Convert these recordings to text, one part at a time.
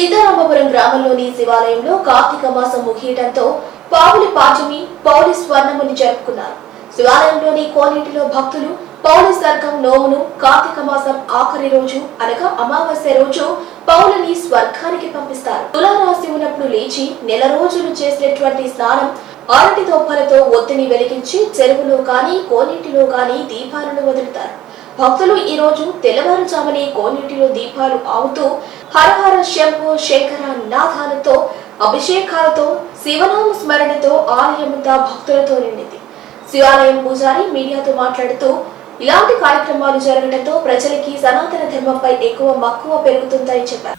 సీతారామపురం గ్రామంలోని శివాలయంలో కార్తీక మాసం ముగియడంతో పావులి పాడ్యమి, పౌలి స్వర్ణముని జరుపుకున్నారు. శివాలయంలోని కోనేటిలో భక్తులు పౌలి సర్గం నోమును కార్తీక మాసం ఆఖరి రోజు అనగా అమావాస్య రోజు పౌలని స్వర్గానికి పంపిస్తారు. తులారాశి ఉన్నప్పుడు లేచి నెల రోజులు చేసినటువంటి స్నానం అరటి దొప్పలతో ఒత్తిని వెలిగించి చెరువులో గాని కోనేటిలో గాని దీపాలను వదులుతారు. భక్తులు ఈ రోజు తెల్లవారుజామునే కోనేటిలో దీపాలు ఆవుతూ హరహర శంభో శంకర నినాదాలతో అభిషేకాలతో శివనామ స్మరణతో ఆలయమంతా భక్తులతో నిండింది. శివాలయం పూజారి మీడియాతో మాట్లాడుతూ ఇలాంటి కార్యక్రమాలు జరగడంతో ప్రజలకి సనాతన ధర్మంపై ఎక్కువ మక్కువ పెరుగుతుందని చెప్పారు.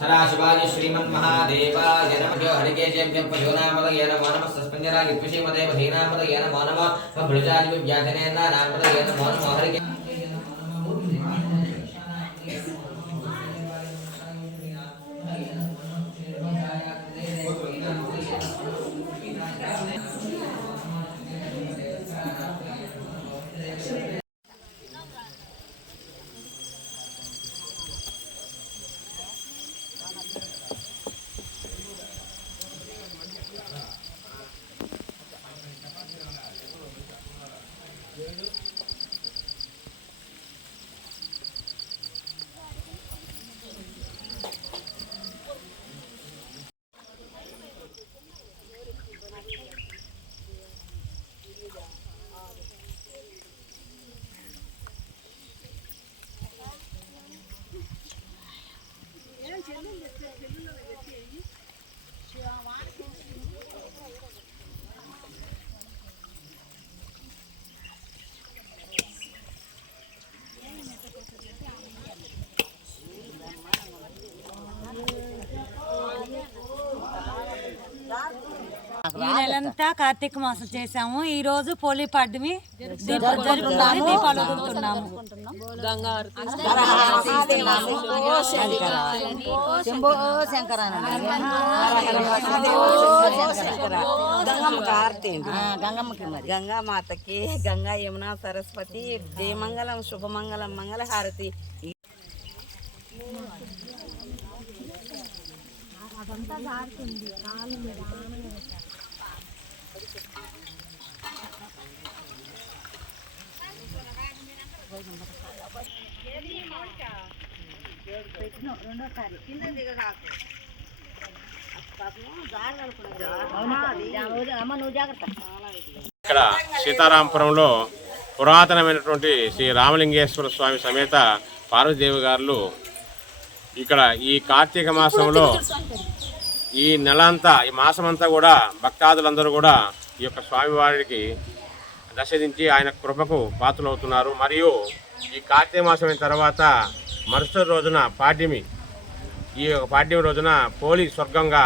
సదాశివాయ శ్రీమన్మహాదేవాయ నమః. హరికేశేభ్యః పశూనామదయ నమో నమః. సస్పంజనాయ త్రిషీమదేవ ధీనామదయ నమో నమః. భృజాది వ్యాధనేన నామదయ నమో నమః. హరికే ఈ నెలంతా కార్తీక మాసం చేసాము. ఈ రోజు పోలి పాడ్యమి జరుపుకున్నాము, దీపాలు వదులుతున్నాము. గంగామాతకి గంగా యమున సరస్వతి జయమంగళం శుభమంగళం మంగళ హారతి. అదంతా జారుతుంది కాలు మీద. ఇక్కడ సీతారామపురంలో పురాతనమైనటువంటి శ్రీ రామలింగేశ్వర స్వామి సమేత పార్వతీదేవి గారు ఇక్కడ ఈ కార్తీక మాసంలో ఈ నెలంతా ఈ మాసమంతా కూడా భక్తాదులందరూ కూడా ఈ యొక్క స్వామివారికి దర్శించి ఆయన కృపకు పాత్రలవుతున్నారు. మరియు ఈ కార్తీక మాసం అయిన తర్వాత మరుసటి రోజున పాడ్యమి, ఈ యొక్క పాడ్యమి రోజున పోలి స్వర్గంగా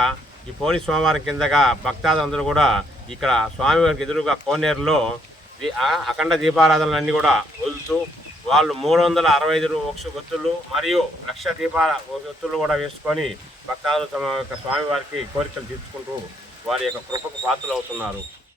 ఈ పోలి సోమవారం కిందగా భక్తాదులందరూ కూడా ఇక్కడ స్వామివారికి ఎదురుగా కోనేరులో అఖండ దీపారాధనలన్నీ కూడా వదులుతూ వాళ్ళు 365 ఒత్తులు మరియు 1,00,000 దీపాల ఒత్తులు కూడా వేసుకొని భక్తాదులు తమ యొక్క స్వామివారికి కోరికలు తీర్చుకుంటూ వారి యొక్క కృపకు పాత్రలు అవుతున్నారు.